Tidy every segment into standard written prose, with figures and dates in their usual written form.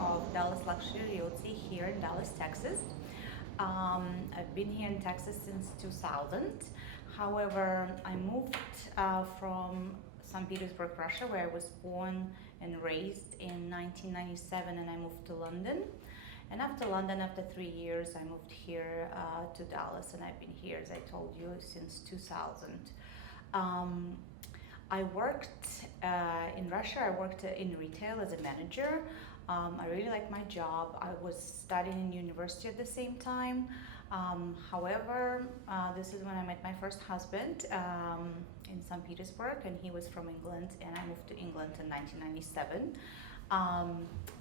of Dallas Luxury Realty here in Dallas, Texas. I've been here in Texas since 2000. However, I moved from St. Petersburg, Russia, where I was born and raised in 1997, and I moved to London. And after London, after 3 years, I moved here to Dallas, and I've been here, as I told you, since 2000. I worked in Russia. I worked in retail as a manager. I really liked my job. I was studying in university at the same time. However, this is when I met my first husband in St. Petersburg, and he was from England, and I moved to England in 1997.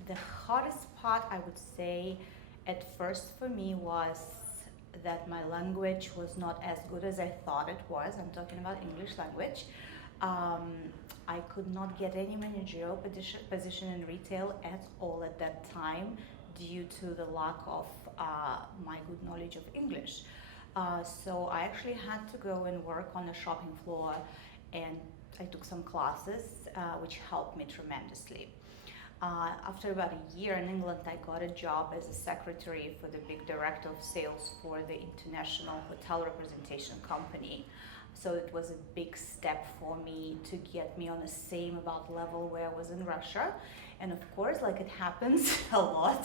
The hardest part, I would say, at first for me was that my language was not as good as I thought it was. I'm talking about English language. I could not get any managerial position in retail at all at that time due to the lack of my good knowledge of English. So I actually had to go and work on the shopping floor, and I took some classes which helped me tremendously. After about a year in England, I got a job as a secretary for the big director of sales for the international hotel representation company. So it was a big step for me to get me on the same about level where I was in Russia. And of course, like it happens a lot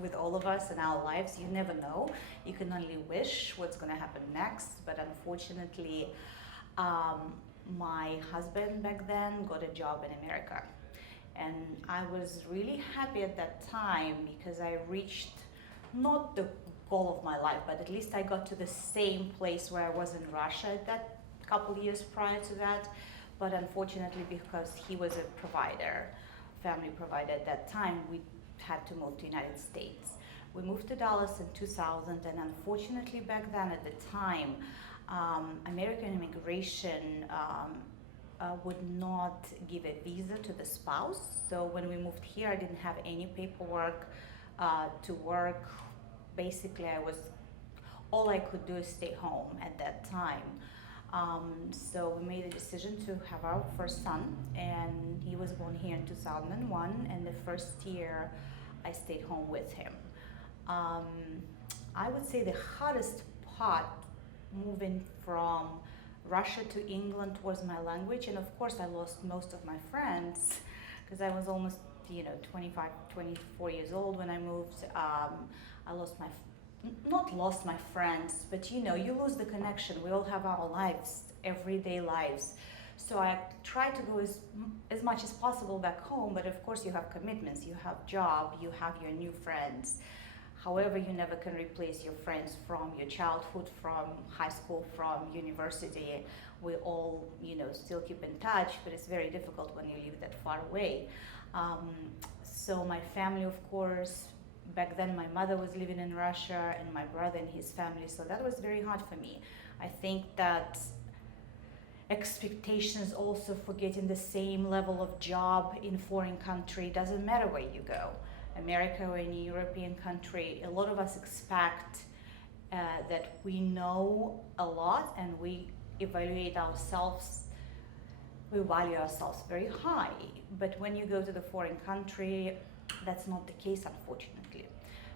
with all of us in our lives, you never know. You can only wish what's going to happen next. But unfortunately, my husband back then got a job in America. And I was really happy at that time because I reached not the goal of my life, but at least I got to the same place where I was in Russia at that couple years prior to that. But unfortunately, because he was a provider, family provider at that time, we had to move to the United States. We moved to Dallas in 2000, and unfortunately back then at the time, American immigration would not give a visa to the spouse. So when we moved here, I didn't have any paperwork to work. Basically, all I could do is stay home at that time. So we made a decision to have our first son, and he was born here in 2001, and the first year I stayed home with him. I would say the hardest part moving from Russia to England was my language, and of course I lost most of my friends because I was almost 25, 24 years old when I moved. I not lost my friends, but you lose the connection. We all have our lives, everyday lives. So I try to go as much as possible back home, but of course you have commitments, you have job, you have your new friends. However, you never can replace your friends from your childhood, from high school, from university. We all, still keep in touch, but it's very difficult when you live that far away. So my family, of course, back then my mother was living in Russia and my brother and his family, so that was very hard for me. I think that expectations also for getting the same level of job in foreign country, doesn't matter where you go. America or any European country, a lot of us expect that we know a lot and we evaluate ourselves, we value ourselves very high. But when you go to the foreign country, that's not the case, unfortunately.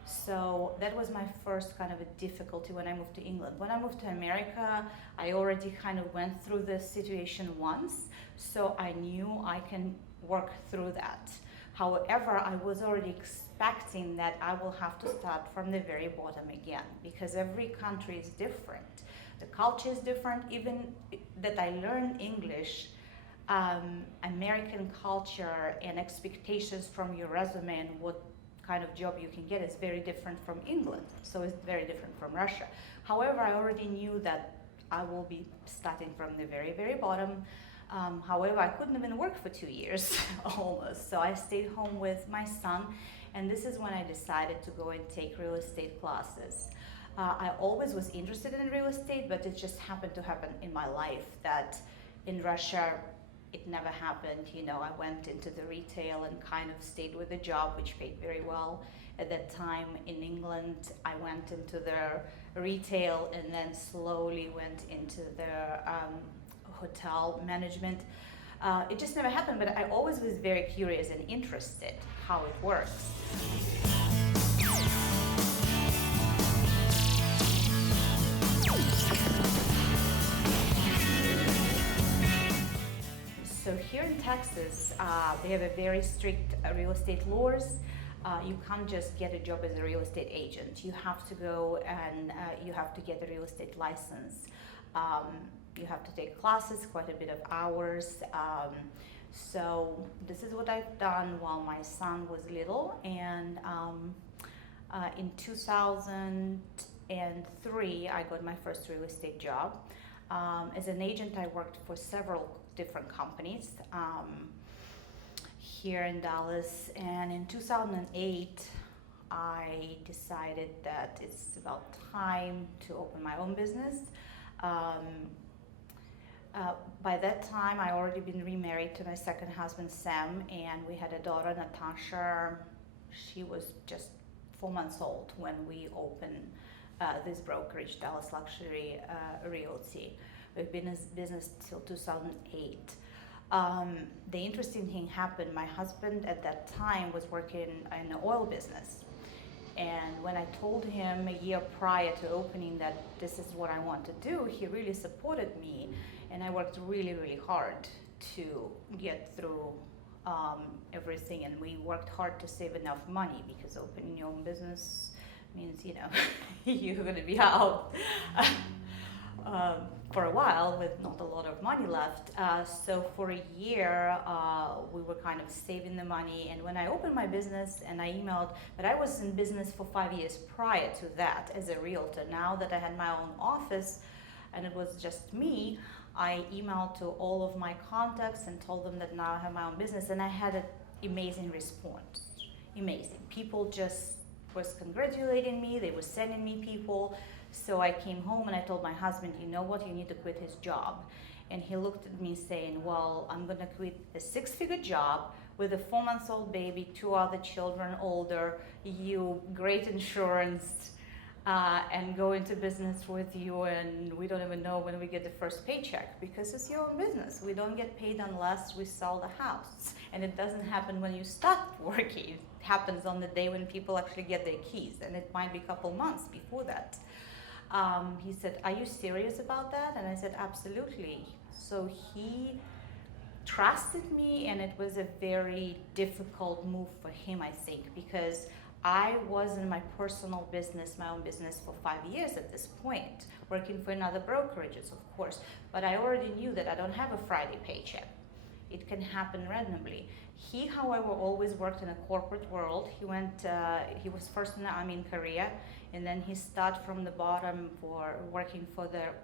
So that was my first kind of a difficulty when I moved to England. When I moved to America, I already kind of went through the situation once, so I knew I can work through that. However, I was already expecting that I will have to start from the very bottom again because every country is different. The culture is different. Even that I learned English, American culture and expectations from your resume and what kind of job you can get is very different from England. So it's very different from Russia. However, I already knew that I will be starting from the very, very bottom. However, I couldn't even work for 2 years almost. So I stayed home with my son, and this is when I decided to go and take real estate classes. I always was interested in real estate, but it just happened to happen in my life that in Russia, it never happened. I went into the retail and kind of stayed with the job, which paid very well. At that time in England, I went into the retail and then slowly went into the hotel management. It just never happened, but I always was very curious and interested how it works. So here in Texas, they have a very strict real estate laws. You can't just get a job as a real estate agent. You have to go and you have to get a real estate license. You have to take classes, quite a bit of hours. So this is what I've done while my son was little. And in 2003, I got my first real estate job. As an agent, I worked for several different companies here in Dallas, and in 2008 I decided that it's about time to open my own business. By that time I already been remarried to my second husband Sam, and we had a daughter, Natasha. She was just 4 months old when we opened this brokerage, Dallas Luxury Realty. We've been in business till 2008. The interesting thing happened. My husband at that time was working in the oil business. And when I told him a year prior to opening that this is what I want to do, he really supported me. And I worked really, really hard to get through everything. And we worked hard to save enough money, because opening your own business means, you know, you're going to be out for a while with not a lot of money left. So for a year, we were kind of saving the money. And when I opened my business and I emailed, but I was in business for 5 years prior to that as a realtor. Now that I had my own office and it was just me, I emailed to all of my contacts and told them that now I have my own business. And I had an amazing response. Amazing. People just was congratulating me. They were sending me people. So I came home and I told my husband, you know what, you need to quit his job. And he looked at me saying, well, I'm gonna quit a 6-figure job with a 4-month-old baby, 2 other children older, you great insurance, and go into business with you, and we don't even know when we get the first paycheck, because it's your own business. We don't get paid unless we sell the house. And it doesn't happen when you start working. It happens on the day when people actually get their keys, and it might be a couple months before that. He said, are you serious about that? And I said, absolutely. So he trusted me, and it was a very difficult move for him, I think, because I was in my personal business, my own business, for 5 years at this point, working for another brokerages, of course. But I already knew that I don't have a Friday paycheck. It can happen randomly. He, however, always worked in a corporate world. He was first in the Army in Korea, and then he started from the bottom for working for the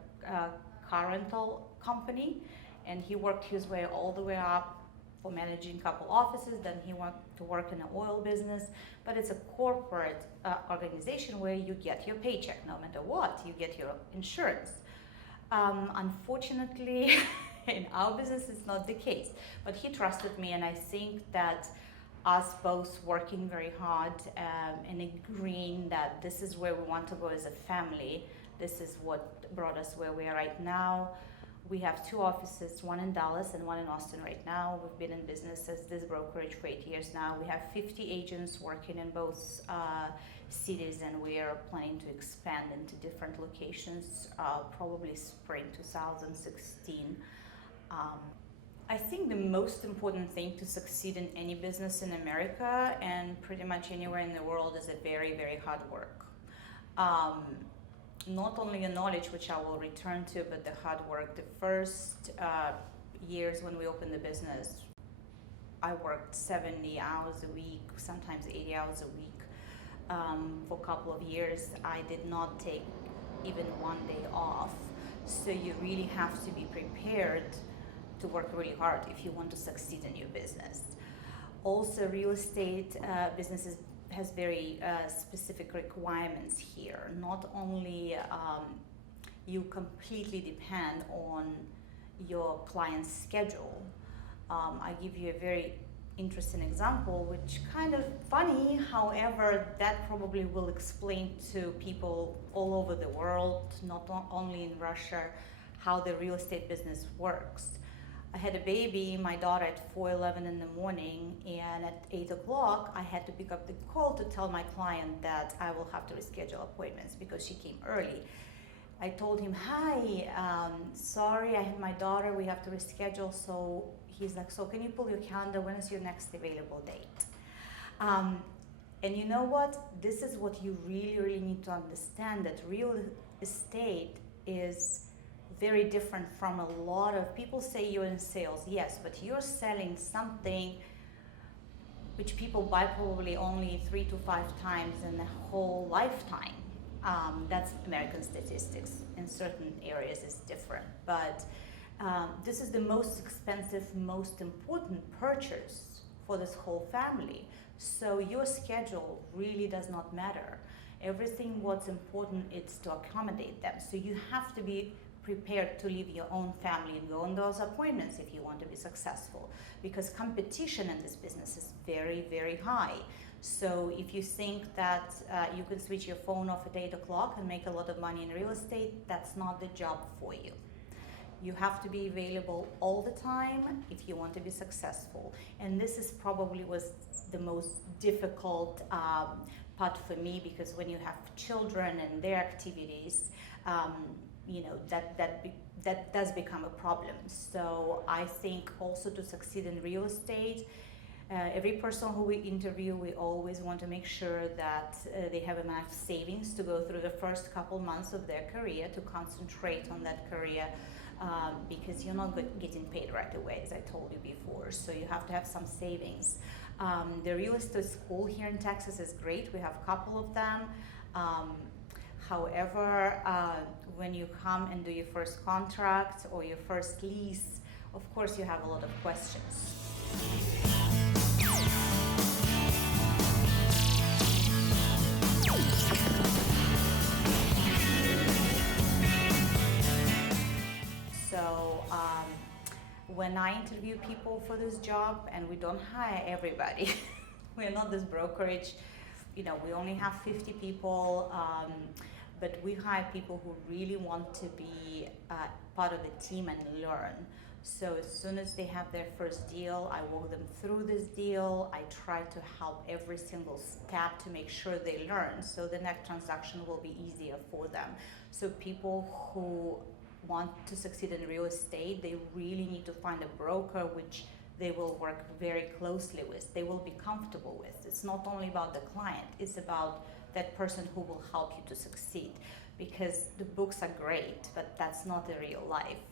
car rental company, and he worked his way all the way up for managing a couple offices. Then he went to work in the oil business. But it's a corporate organization where you get your paycheck no matter what. You get your insurance. Unfortunately, in our business, it's not the case. But he trusted me, and I think that us both working very hard and agreeing that this is where we want to go as a family, this is what brought us where we are right now. We have 2 offices, one in Dallas and one in Austin right now. We've been in business as this brokerage for 8 years now. We have 50 agents working in both cities, and we are planning to expand into different locations, probably spring 2016. I think the most important thing to succeed in any business in America and pretty much anywhere in the world is a very, very hard work. Not only the knowledge, which I will return to, but the hard work. The first years when we opened the business, I worked 70 hours a week, sometimes 80 hours a week. For a couple of years, I did not take even one day off. So you really have to be prepared to work really hard if you want to succeed in your business. Also, real estate businesses has very specific requirements here. Not only you completely depend on your client's schedule. I give you a very interesting example, which kind of funny, however, that probably will explain to people all over the world, not only in Russia, how the real estate business works. I had a baby, my daughter, at 4:11 in the morning, and at 8 o'clock, I had to pick up the call to tell my client that I will have to reschedule appointments because she came early. I told him, hi, sorry, I had my daughter, we have to reschedule. So he's like, so can you pull your calendar? When is your next available date? And you know what? This is what you really, really need to understand, that real estate is very different from a lot of people. Say you're in sales, yes, but you're selling something which people buy probably only 3 to 5 times in their whole lifetime. That's American statistics. In certain areas it's different, but this is the most expensive, most important purchase for this whole family. So your schedule really does not matter. Everything what's important is to accommodate them. So you have to be prepared to leave your own family and go on those appointments if you want to be successful, because competition in this business is very, very high. So if you think that you can switch your phone off at 8 o'clock and make a lot of money in real estate, that's not the job for you. You have to be available all the time if you want to be successful. And this is probably was the most difficult part for me, because when you have children and their activities, that does become a problem. So I think also to succeed in real estate, every person who we interview, we always want to make sure that they have enough savings to go through the first couple months of their career, to concentrate on that career, because you're not getting paid right away, as I told you before. So you have to have some savings. The real estate school here in Texas is great. We have a couple of them. However, when you come and do your first contract or your first lease, of course you have a lot of questions. So when I interview people for this job, and we don't hire everybody, we're not this brokerage, we only have 50 people, but we hire people who really want to be part of the team and learn. So as soon as they have their first deal, I walk them through this deal. I try to help every single step to make sure they learn, so the next transaction will be easier for them. So people who want to succeed in real estate, they really need to find a broker which they will work very closely with, they will be comfortable with. It's not only about the client, it's about that person who will help you to succeed, because the books are great, but that's not the real life.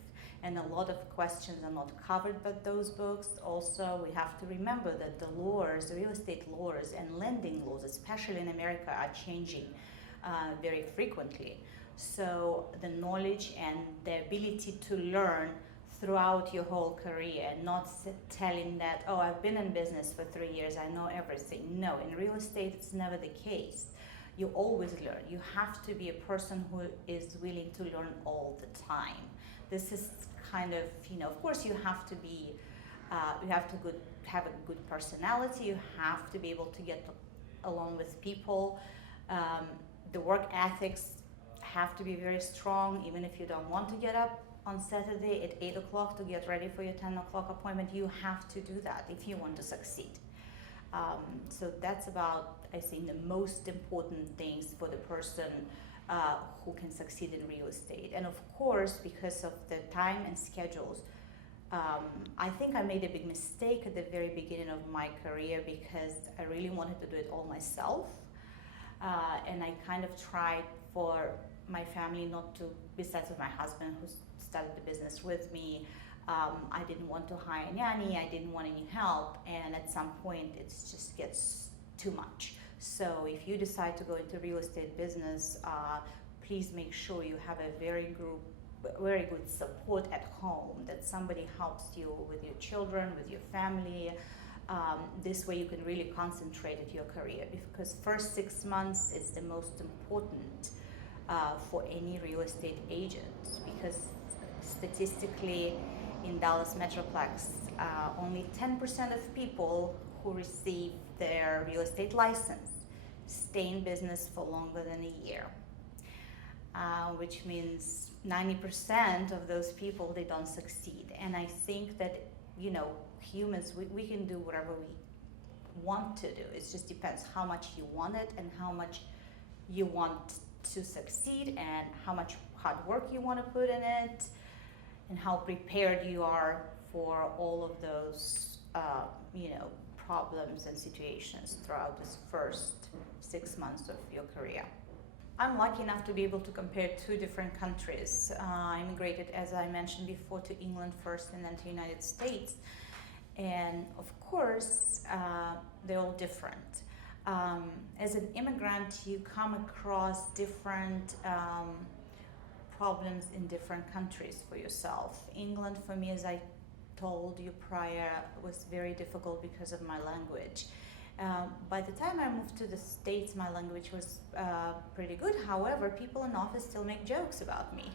And a lot of questions are not covered by those books. Also, we have to remember that the laws, the real estate laws and lending laws, especially in America, are changing very frequently. So the knowledge and the ability to learn throughout your whole career, not telling that, oh, I've been in business for 3 years, I know everything. No, in real estate, it's never the case. You always learn. You have to be a person who is willing to learn all the time. This is kind of, of course you have to be, you have to have a good personality, you have to be able to get along with people. The work ethics have to be very strong, even if you don't want to get up on Saturday at 8 o'clock to get ready for your 10 o'clock appointment. You have to do that if you want to succeed. So that's about, I think, the most important things for the person who can succeed in real estate. And of course, because of the time and schedules, I think I made a big mistake at the very beginning of my career, because I really wanted to do it all myself. And I kind of tried for my family not to, besides of my husband who started the business with me, I didn't want to hire a nanny, I didn't want any help, and at some point it just gets too much. So if you decide to go into real estate business, please make sure you have a very good support at home, that somebody helps you with your children, with your family. This way you can really concentrate at your career, because first 6 months is the most important for any real estate agent, because statistically in Dallas Metroplex, only 10% of people who receive their real estate license stay in business for longer than a year, which means 90% of those people, they don't succeed. And I think that, humans, we can do whatever we want to do. It just depends how much you want it and how much you want to succeed and how much hard work you want to put in it and how prepared you are for all of those, problems and situations throughout this first 6 months of your career. I'm lucky enough to be able to compare two different countries. I immigrated, as I mentioned before, to England first and then to the United States. And of course, they're all different. As an immigrant, you come across different problems in different countries for yourself. England, for me, as I told you prior, was very difficult because of my language. By the time I moved to the States, my language was pretty good. However, people in office still make jokes about me.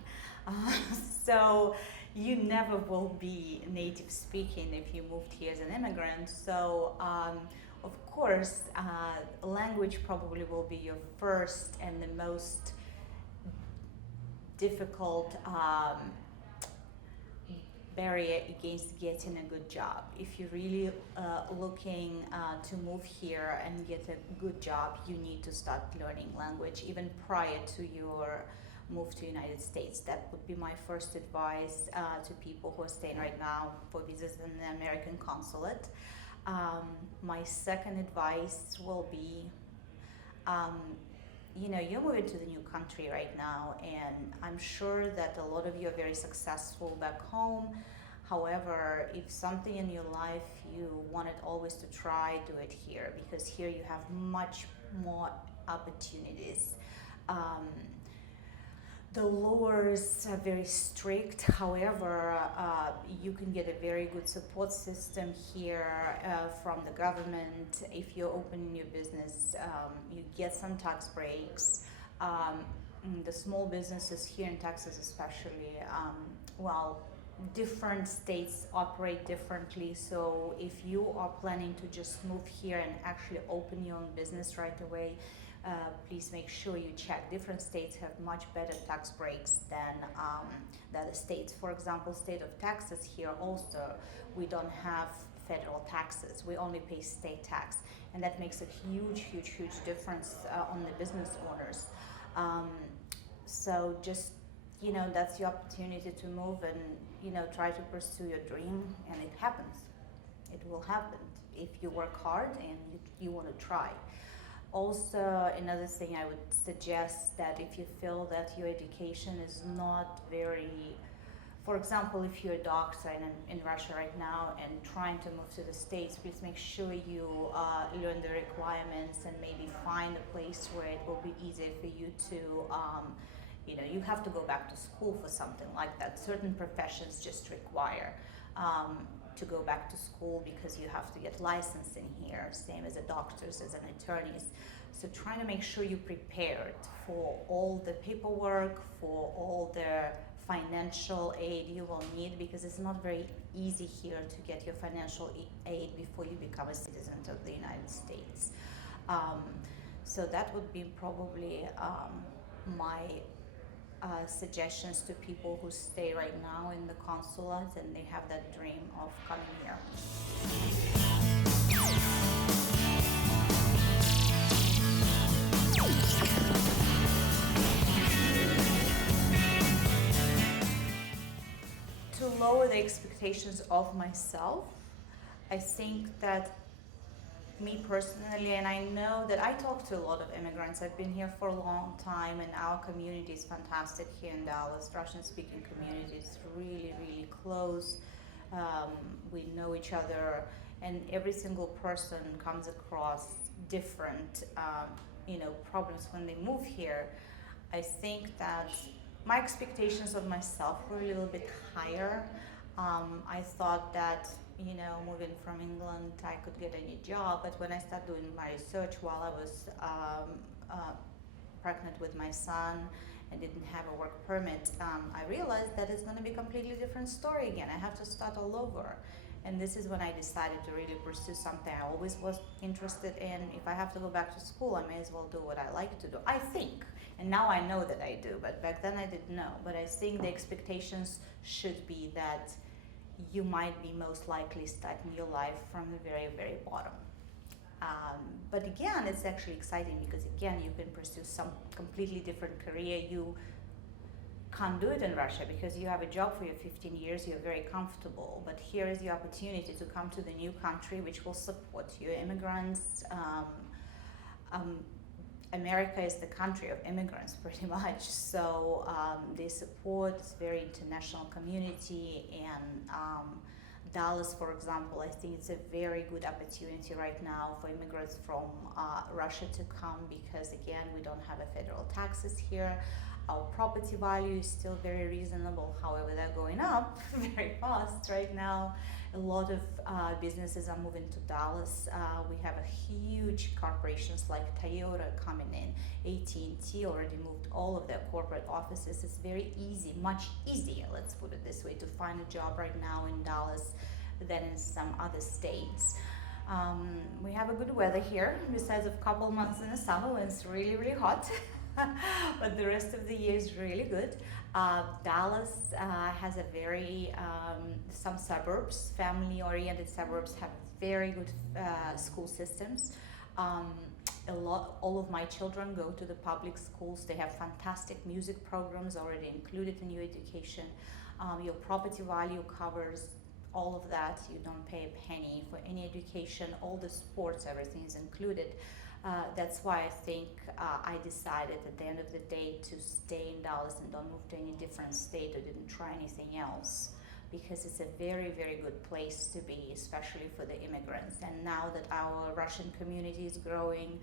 So you never will be native speaking if you moved here as an immigrant. So of course, language probably will be your first and the most difficult barrier against getting a good job. If you're really looking to move here and get a good job, you need to start learning language even prior to your move to the United States. That would be my first advice to people who are staying right now for visas in the American consulate. My second advice will be, you're moving to the new country right now, and I'm sure that a lot of you are very successful back home. However, if something in your life you wanted always to try, do it here, because here you have much more opportunities. The laws are very strict. However, you can get a very good support system here from the government. If you're opening your business, you get some tax breaks. The small businesses here in Texas especially, different states operate differently. So if you are planning to just move here and actually open your own business right away, please make sure you check. Different states have much better tax breaks than the other states. For example, state of Texas here also, we don't have federal taxes. We only pay state tax. And that makes a huge, huge, huge difference on the business owners. So just, that's your opportunity to move and, try to pursue your dream, and it happens. It will happen if you work hard and you want to try. Also, another thing I would suggest, that if you feel that your education is not very, for example, if you're a doctor in Russia right now and trying to move to the States, please make sure you learn the requirements and maybe find a place where it will be easier for you to, you have to go back to school for something like that. Certain professions just require to go back to school because you have to get licensed in here, same as the doctors, as an attorneys. So trying to make sure you're prepared for all the paperwork, for all the financial aid you will need, because it's not very easy here to get your financial aid before you become a citizen of the United States. So that would be probably my suggestions to people who stay right now in the consulate and they have that dream of coming here. To lower the expectations of myself, I think that me personally, and I know that I talk to a lot of immigrants. I've been here for a long time, and our community is fantastic here in Dallas. Russian-speaking community is really, really close. We know each other, and every single person comes across different, problems when they move here. I think that my expectations of myself were a little bit higher. I thought that, moving from England, I could get any job. But when I started doing my research while I was pregnant with my son and didn't have a work permit, I realized that it's going to be a completely different story again. I have to start all over. And this is when I decided to really pursue something I always was interested in. If I have to go back to school, I may as well do what I like to do, I think. And now I know that I do, but back then I didn't know. But I think the expectations should be that you might be most likely starting your life from the very, very bottom. But again, it's actually exciting because again, you can pursue some completely different career. You can't do it in Russia because you have a job for your 15 years, you're very comfortable. But here is the opportunity to come to the new country which will support you. Immigrants, America is the country of immigrants pretty much. So they support this very international community, and Dallas, for example, I think it's a very good opportunity right now for immigrants from Russia to come because, again, we don't have a federal taxes here. Our property value is still very reasonable. However, they're going up very fast right now. A lot of businesses are moving to Dallas. We have a huge corporations like Toyota coming in. AT&T already moved all of their corporate offices. It's very easy, much easier, let's put it this way, to find a job right now in Dallas than in some other states. We have a good weather here, besides a couple months in the summer when it's really, really hot. But the rest of the year is really good. Dallas has a very, some suburbs, family-oriented suburbs have very good school systems. All of my children go to the public schools. They have fantastic music programs already included in your education. Your property value covers all of that. You don't pay a penny for any education. All the sports, everything is included. That's why I think I decided at the end of the day to stay in Dallas and don't move to any different state or didn't try anything else, because it's a very, very good place to be, especially for the immigrants. And now that our Russian community is growing,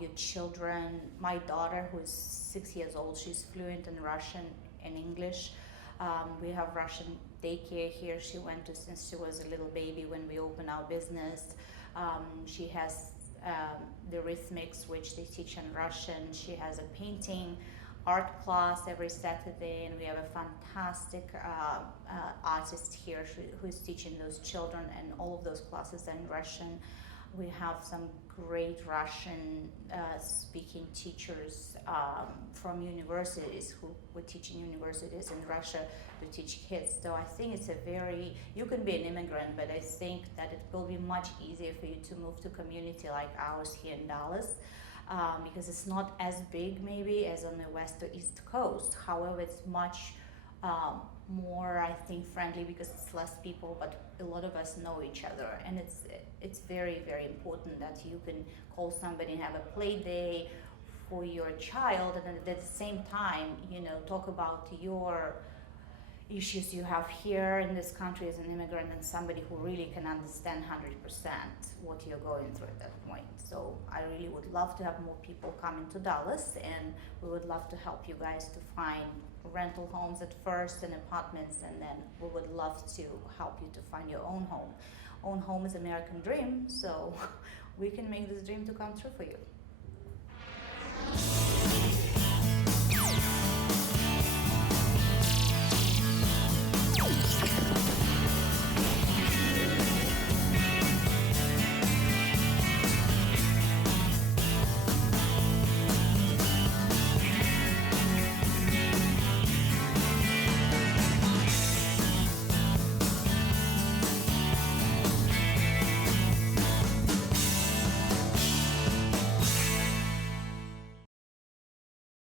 your children, my daughter who is 6 years old, she's fluent in Russian and English. We have Russian daycare here. She went to since she was a little baby when we opened our business. She has the rhythmics, which they teach in Russian. She has a painting art class every Saturday, and we have a fantastic artist here who's teaching those children, and all of those classes are in Russian. We have some great Russian speaking teachers from universities who would teach in universities in Russia to teach kids. So I think it's you can be an immigrant, but I think that it will be much easier for you to move to a community like ours here in Dallas, because it's not as big maybe as on the west or east coast. However, it's much more, I think, friendly because it's less people, but a lot of us know each other, and it's very, very important that you can call somebody and have a play day for your child, and at the same time, talk about your issues you have here in this country as an immigrant, and somebody who really can understand 100% what you're going through at that point. So I really would love to have more people come into Dallas, and we would love to help you guys to find rental homes at first and apartments, and then we would love to help you to find your own home. Own home is American dream, so we can make this dream to come true for you.